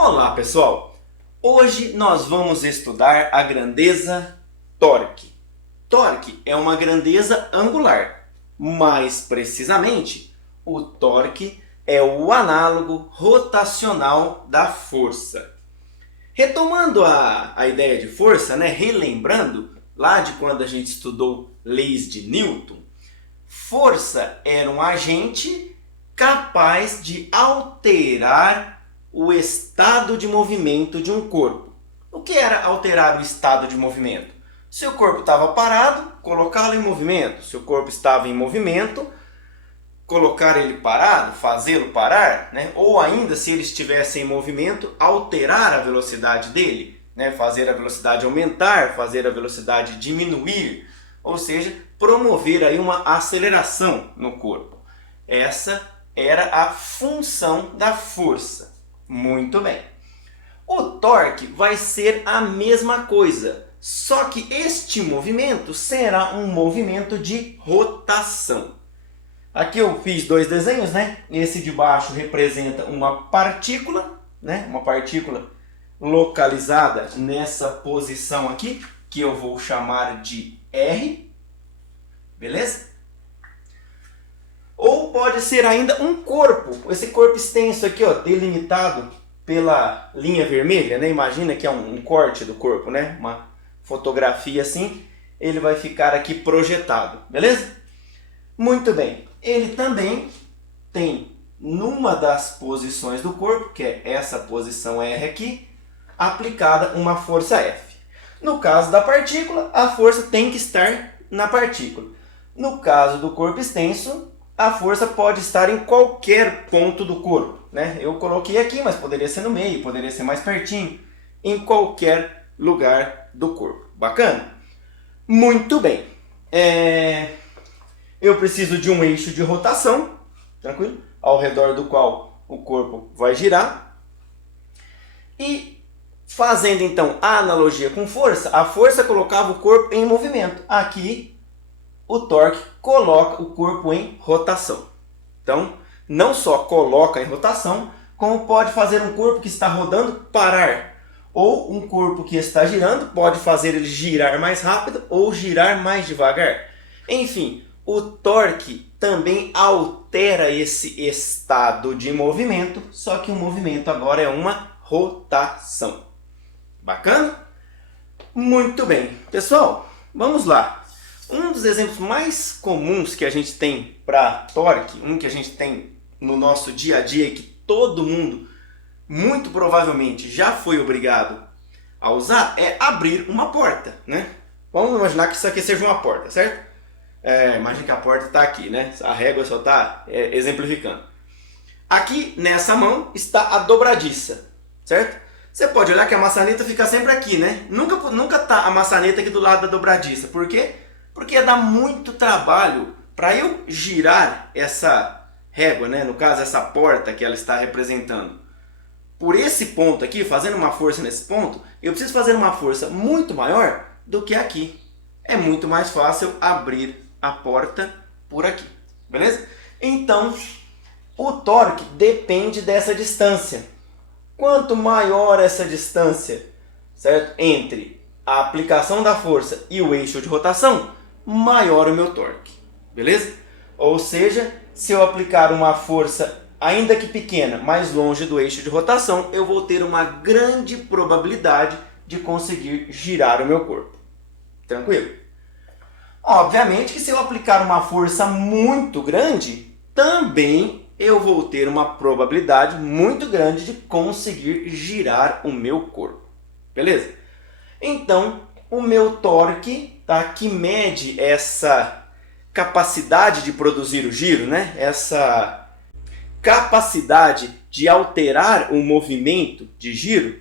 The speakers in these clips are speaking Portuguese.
Olá pessoal, hoje nós vamos estudar a grandeza torque. Torque é uma grandeza angular, mais precisamente o torque é o análogo rotacional da força. Retomando a ideia de força, relembrando lá de quando a gente estudou leis de Newton, força era um agente capaz de alterar o estado de movimento de um corpo. O que era alterar o estado de movimento? Se o corpo estava parado, colocá-lo em movimento. Se o corpo estava em movimento, colocar ele parado, fazê-lo parar, ou ainda, se ele estivesse em movimento, alterar a velocidade dele, fazer a velocidade aumentar, fazer a velocidade diminuir, ou seja, promover aí uma aceleração no corpo. Essa era a função da força. Muito bem. O torque vai ser a mesma coisa, só que este movimento será um movimento de rotação. Aqui eu fiz dois desenhos, Esse de baixo representa uma partícula, uma partícula localizada nessa posição aqui, que eu vou chamar de R, beleza? Ou pode ser ainda um corpo, esse corpo extenso aqui, delimitado pela linha vermelha, Imagina que é um corte do corpo, Uma fotografia assim, ele vai ficar aqui projetado, beleza? Muito bem, ele também tem numa das posições do corpo, que é essa posição R aqui, aplicada uma força F. No caso da partícula, a força tem que estar na partícula. No caso do corpo extenso, a força pode estar em qualquer ponto do corpo, Eu coloquei aqui, mas poderia ser no meio, poderia ser mais pertinho, em qualquer lugar do corpo. Bacana? Muito bem. Eu preciso de um eixo de rotação, tranquilo? Ao redor do qual o corpo vai girar. E fazendo então a analogia com força, a força colocava o corpo em movimento. Aqui o torque coloca o corpo em rotação. Então, não só coloca em rotação, como pode fazer um corpo que está rodando parar. Ou um corpo que está girando, pode fazer ele girar mais rápido ou girar mais devagar. Enfim, o torque também altera esse estado de movimento, só que o movimento agora é uma rotação. Bacana? Muito bem. Pessoal, vamos lá. Um dos exemplos mais comuns que a gente tem para torque, um que a gente tem no nosso dia a dia e que todo mundo, muito provavelmente, já foi obrigado a usar, é abrir uma porta, Vamos imaginar que isso aqui seja uma porta, certo? Imagina que a porta está aqui, A régua só está exemplificando. Aqui, nessa mão, está a dobradiça, certo? Você pode olhar que a maçaneta fica sempre aqui, Nunca está a maçaneta aqui do lado da dobradiça. Por quê? Porque dá muito trabalho para eu girar essa régua, no caso essa porta que ela está representando. Por esse ponto aqui, fazendo uma força nesse ponto, eu preciso fazer uma força muito maior do que aqui. É muito mais fácil abrir a porta por aqui, beleza? Então, o torque depende dessa distância. Quanto maior essa distância, certo? Entre a aplicação da força e o eixo de rotação, maior o meu torque, beleza? Ou seja, se eu aplicar uma força, ainda que pequena, mais longe do eixo de rotação, eu vou ter uma grande probabilidade de conseguir girar o meu corpo. Tranquilo? Obviamente que se eu aplicar uma força muito grande, também eu vou ter uma probabilidade muito grande de conseguir girar o meu corpo. Beleza? Então, o meu torque, que mede essa capacidade de produzir o giro, essa capacidade de alterar o movimento de giro,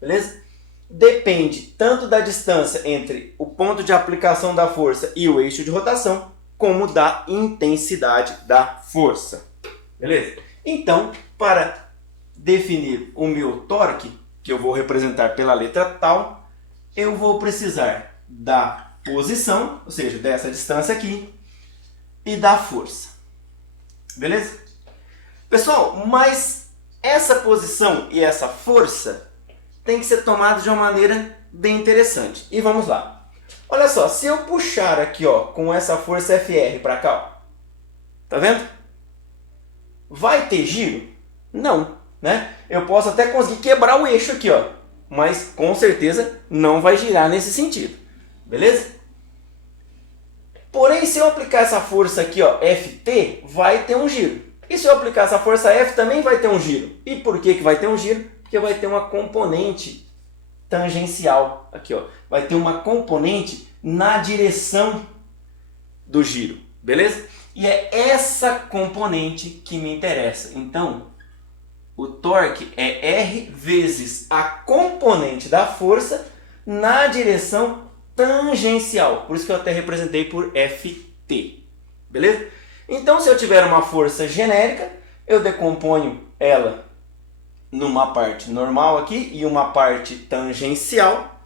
beleza? Depende tanto da distância entre o ponto de aplicação da força e o eixo de rotação, como da intensidade da força. Beleza? Então, para definir o meu torque, que eu vou representar pela letra tal, eu vou precisar da posição, ou seja, dessa distância aqui, e da força. Beleza? Pessoal, mas essa posição e essa força tem que ser tomada de uma maneira bem interessante. E vamos lá. Olha só, se eu puxar aqui, ó, com essa força FR para cá, ó, tá vendo? Vai ter giro? Não, né? Eu posso até conseguir quebrar o eixo aqui, ó, mas com certeza não vai girar nesse sentido, beleza? Porém, se eu aplicar essa força aqui, ó, Ft, vai ter um giro. E se eu aplicar essa força F, também vai ter um giro. E por que vai ter um giro? Porque vai ter uma componente tangencial aqui, ó. Vai ter uma componente na direção do giro, beleza? E é essa componente que me interessa. Então, o torque é R vezes a componente da força na direção tangencial. Por isso que eu até representei por Ft, beleza? Então, se eu tiver uma força genérica, eu decomponho ela numa parte normal aqui e uma parte tangencial,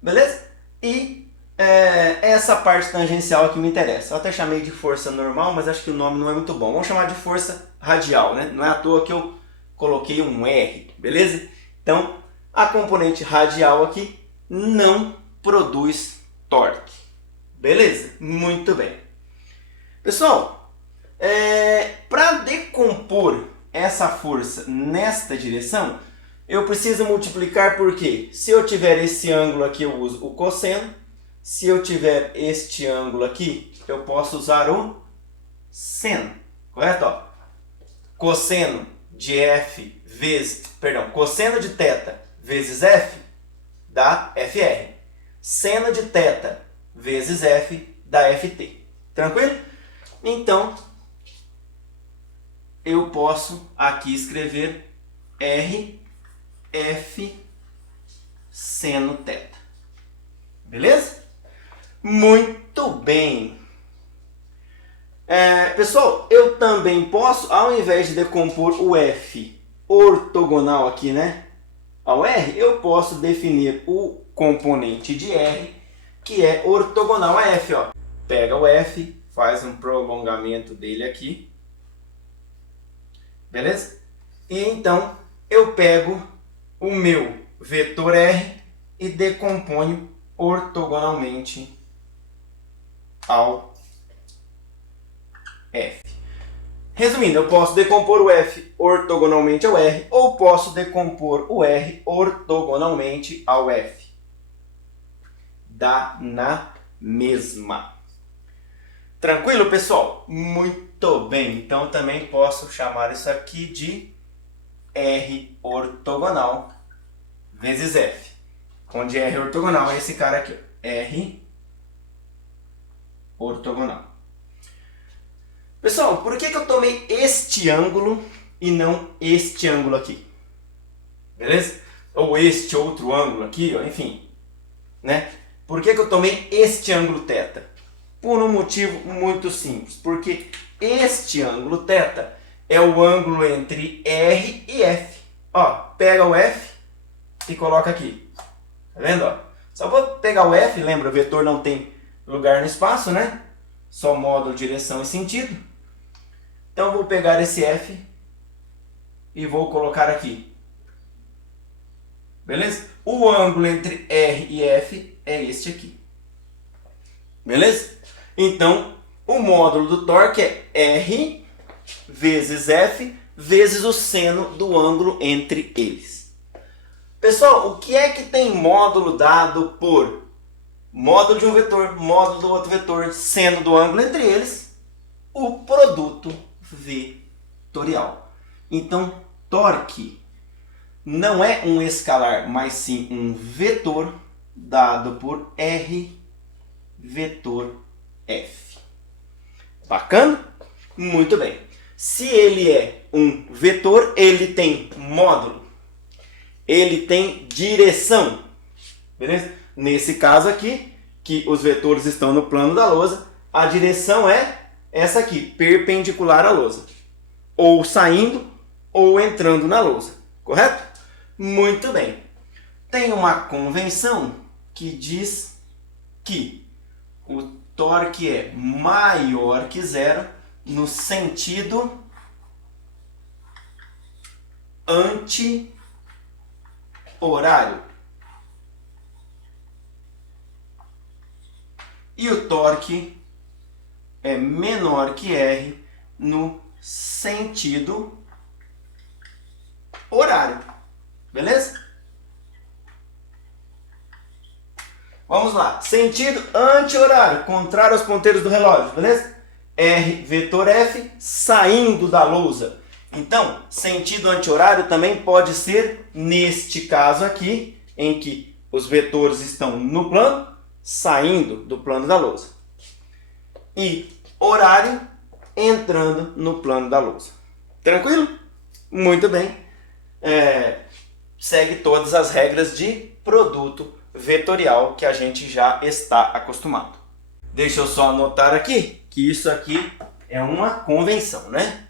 beleza? E essa parte tangencial que me interessa. Eu até chamei de força normal, mas acho que o nome não é muito bom. Vamos chamar de força radial, né? Não é à toa que eu coloquei um R, beleza? Então, a componente radial aqui não produz torque, beleza? Muito bem. Pessoal, para decompor essa força nesta direção, eu preciso multiplicar por quê? Se eu tiver esse ângulo aqui, eu uso o cosseno. Se eu tiver este ângulo aqui, eu posso usar o seno, correto? Ó, cosseno de F vezes, perdão, cosseno de θ vezes F dá FR. Seno de θ vezes F dá Ft. Tranquilo? Então, eu posso aqui escrever RF seno θ. Beleza? Muito bem. Pessoal, eu também posso, ao invés de decompor o F ortogonal aqui, né, ao R, eu posso definir o componente de R, que é ortogonal a F. Ó. Pega o F, faz um prolongamento dele aqui. Beleza? E então eu pego o meu vetor R e decomponho ortogonalmente ao F. Resumindo, eu posso decompor o F ortogonalmente ao R ou posso decompor o R ortogonalmente ao F. Dá na mesma. Tranquilo, pessoal? Muito bem. Então também posso chamar isso aqui de R ortogonal vezes F. Onde R ortogonal é esse cara aqui. R ortogonal. Pessoal, por que eu tomei este ângulo e não este ângulo aqui? Beleza? Ou este outro ângulo aqui, ó, enfim. Né? Por que eu tomei este ângulo θ? Por um motivo muito simples. Porque este ângulo θ é o ângulo entre R e F. Ó, pega o F e coloca aqui. Tá vendo? Ó? Só vou pegar o F, lembra, o vetor não tem lugar no espaço, né? Só módulo, direção e sentido. Então vou pegar esse F e vou colocar aqui. Beleza? O ângulo entre R e F é este aqui. Beleza? Então, o módulo do torque é R vezes F vezes o seno do ângulo entre eles. Pessoal, o que é que tem módulo dado por módulo de um vetor, módulo do outro vetor, seno do ângulo entre eles? O produto vetorial. Então, torque não é um escalar, mas sim um vetor dado por R vetor F. Bacana? Muito bem. Se ele é um vetor, ele tem módulo, ele tem direção. Beleza? Nesse caso aqui, que os vetores estão no plano da lousa, a direção é essa aqui, perpendicular à lousa. Ou saindo ou entrando na lousa. Correto? Muito bem. Tem uma convenção que diz que o torque é maior que zero no sentido anti-horário. E o torque é menor que R no sentido horário. Beleza? Vamos lá. Sentido anti-horário, contrário aos ponteiros do relógio. Beleza? R, vetor F, saindo da lousa. Então, sentido anti-horário também pode ser neste caso aqui, em que os vetores estão no plano, saindo do plano da lousa. E horário entrando no plano da lousa. Tranquilo? Muito bem. Segue todas as regras de produto vetorial que a gente já está acostumado. Deixa eu só anotar aqui que isso aqui é uma convenção, né?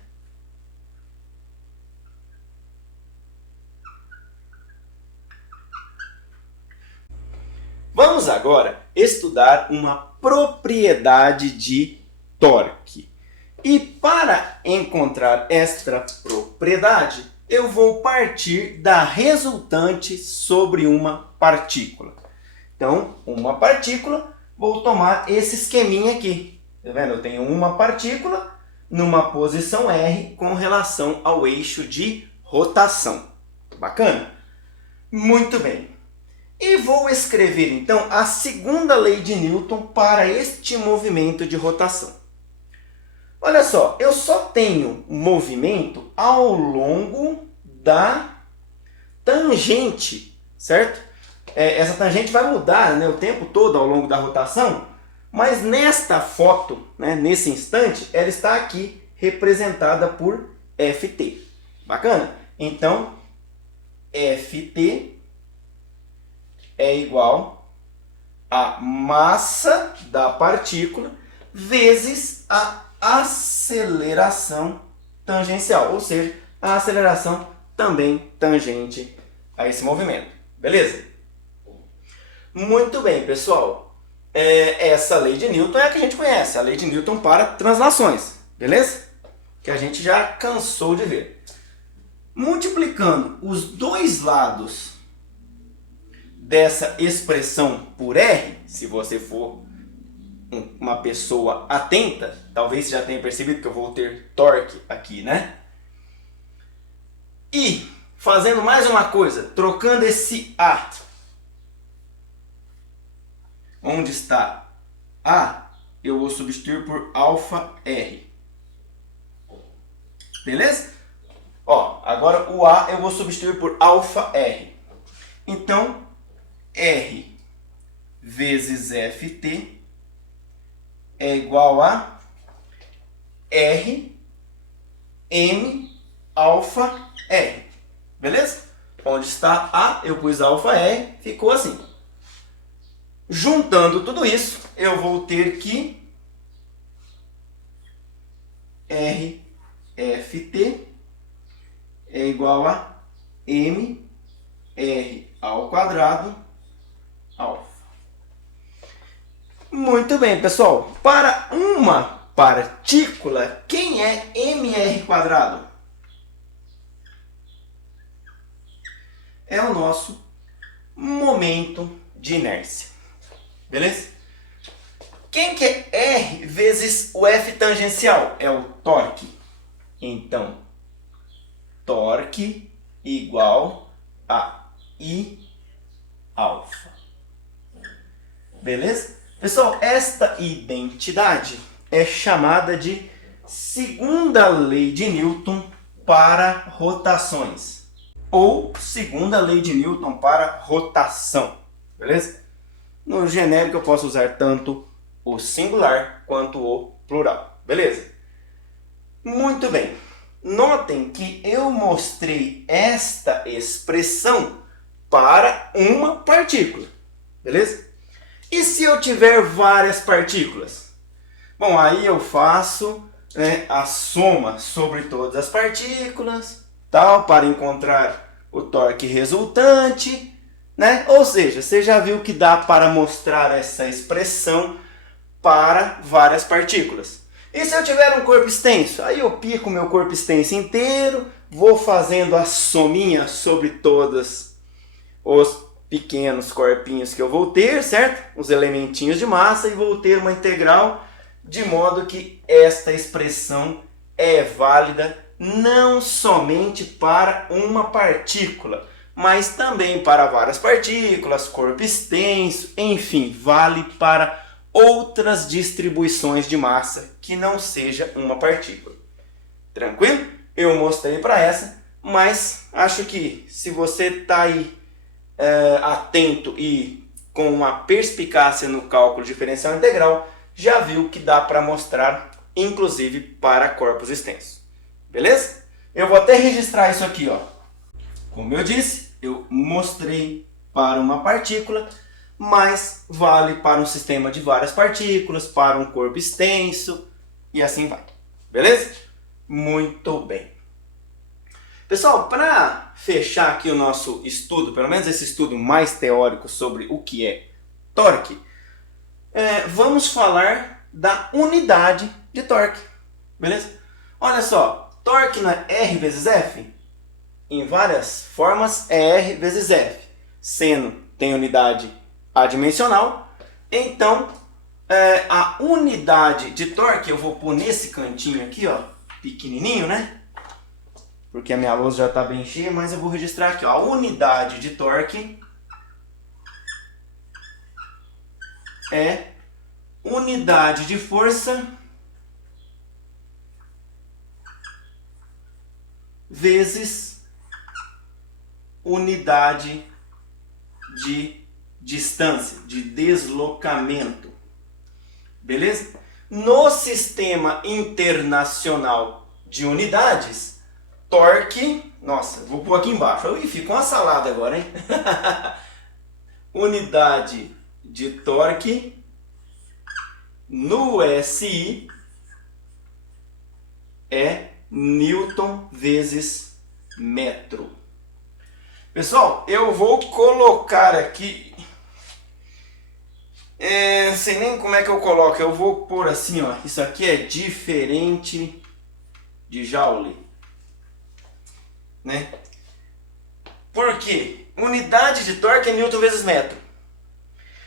Vamos agora estudar uma propriedade de torque. E para encontrar esta propriedade, eu vou partir da resultante sobre uma partícula. Então, uma partícula, vou tomar esse esqueminha aqui. Tá vendo? Eu tenho uma partícula numa posição R com relação ao eixo de rotação. Bacana? Muito bem. E vou escrever então a segunda lei de Newton para este movimento de rotação. Olha só, eu só tenho movimento ao longo da tangente, certo? Essa tangente vai mudar, né, o tempo todo ao longo da rotação, mas nesta foto, né, nesse instante, ela está aqui representada por Ft. Bacana? Então, Ft é igual a massa da partícula vezes a aceleração tangencial, ou seja, a aceleração também tangente a esse movimento. Beleza? Muito bem, pessoal. Essa lei de Newton é a que a gente conhece, a lei de Newton para translações. Beleza? Que a gente já cansou de ver. Multiplicando os dois lados dessa expressão por R, se você for uma pessoa atenta, talvez você já tenha percebido que eu vou ter torque aqui, né? E fazendo mais uma coisa, trocando esse A. Onde está A, eu vou substituir por alfa R. Beleza? Ó, agora o A eu vou substituir por alfa R. Então, R vezes Ft é igual a R M alfa R. Beleza? Onde está A, eu pus alfa R, ficou assim. Juntando tudo isso, eu vou ter que RFT é igual a MR ao quadrado alfa. Muito bem, pessoal. Para uma partícula, quem é mr quadrado? É o nosso momento de inércia. Beleza? Quem que é R vezes o F tangencial? É o torque. Então, torque igual a I alfa. Beleza? Pessoal, esta identidade é chamada de segunda lei de Newton para rotações. Ou segunda lei de Newton para rotação. Beleza? No genérico eu posso usar tanto o singular quanto o plural. Beleza? Muito bem. Notem que eu mostrei esta expressão para uma partícula. Beleza? E se eu tiver várias partículas? Bom, aí eu faço, né, a soma sobre todas as partículas, tal, para encontrar o torque resultante, né? Ou seja, você já viu que dá para mostrar essa expressão para várias partículas. E se eu tiver um corpo extenso? Aí eu pico meu corpo extenso inteiro, vou fazendo a sominha sobre todos os pequenos corpinhos que eu vou ter, certo? Os elementinhos de massa, e vou ter uma integral, de modo que esta expressão é válida não somente para uma partícula, mas também para várias partículas, corpo extenso, enfim, vale para outras distribuições de massa que não seja uma partícula. Tranquilo? Eu mostrei para essa, mas acho que se você está aí atento e com uma perspicácia no cálculo diferencial integral, já viu que dá para mostrar, inclusive para corpos extensos. Beleza? Eu vou até registrar isso aqui, ó. Como eu disse, eu mostrei para uma partícula, mas vale para um sistema de várias partículas, para um corpo extenso e assim vai. Beleza? Muito bem. Pessoal, para fechar aqui o nosso estudo, pelo menos esse estudo mais teórico sobre o que é torque, vamos falar da unidade de torque. Beleza? Olha só, torque não é R vezes F? Em várias formas é R vezes F. Seno tem unidade adimensional, então a unidade de torque, eu vou pôr nesse cantinho aqui, ó, pequenininho, né? Porque a minha lousa já está bem cheia, mas eu vou registrar aqui, ó, a unidade de torque é unidade de força vezes unidade de distância, de deslocamento. Beleza? No sistema internacional de unidades, torque, nossa, vou pôr aqui embaixo, ui, fica uma salada agora, hein? Unidade de torque no SI é Newton vezes metro. Pessoal, eu vou colocar aqui, sei nem como é que eu coloco, eu vou pôr assim, ó, isso aqui é diferente de Joule, né? Por quê? Unidade de torque é Newton vezes metro.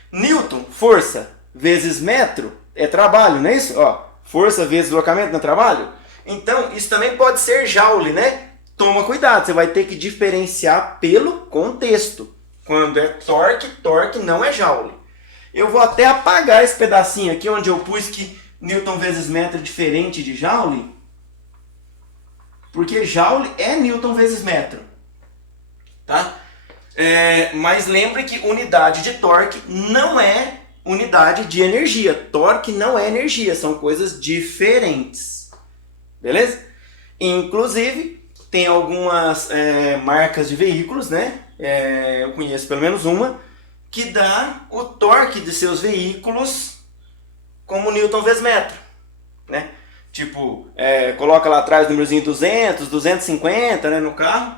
Newton, força, vezes metro, é trabalho, não é isso? Ó, força vezes deslocamento não é trabalho? Então, isso também pode ser Joule, né? Toma cuidado, você vai ter que diferenciar pelo contexto. Quando é torque, torque não é Joule. Eu vou até apagar esse pedacinho aqui, onde eu pus que Newton vezes metro é diferente de Joule. Porque Joule é Newton vezes metro. Tá? Mas lembre que unidade de torque não é unidade de energia. Torque não é energia, são coisas diferentes. Beleza? Inclusive, tem algumas marcas de veículos, né? Eu conheço pelo menos uma, que dá o torque de seus veículos como Newton vezes metro, né? Tipo, coloca lá atrás o númerozinho 200, 250, né, no carro,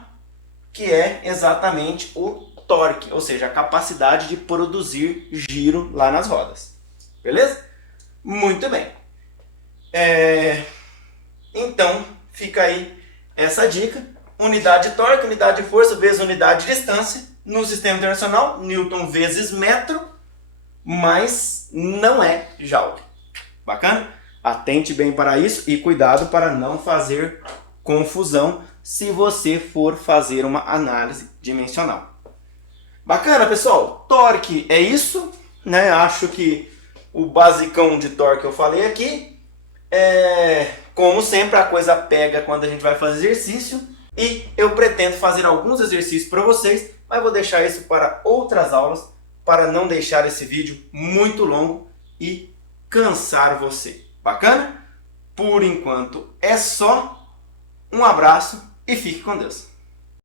que é exatamente o torque, ou seja, a capacidade de produzir giro lá nas rodas. Beleza? Muito bem. Então, fica aí essa dica. Unidade de torque, unidade de força vezes unidade de distância. No sistema internacional, Newton vezes metro, mas não é Joule. Bacana? Atente bem para isso e cuidado para não fazer confusão se você for fazer uma análise dimensional. Bacana, pessoal? Torque é isso, né? Acho que o basicão de torque eu falei aqui. Como sempre, a coisa pega quando a gente vai fazer exercício. E eu pretendo fazer alguns exercícios para vocês, mas vou deixar isso para outras aulas, para não deixar esse vídeo muito longo e cansar você. Bacana? Por enquanto é só. Um abraço e fique com Deus.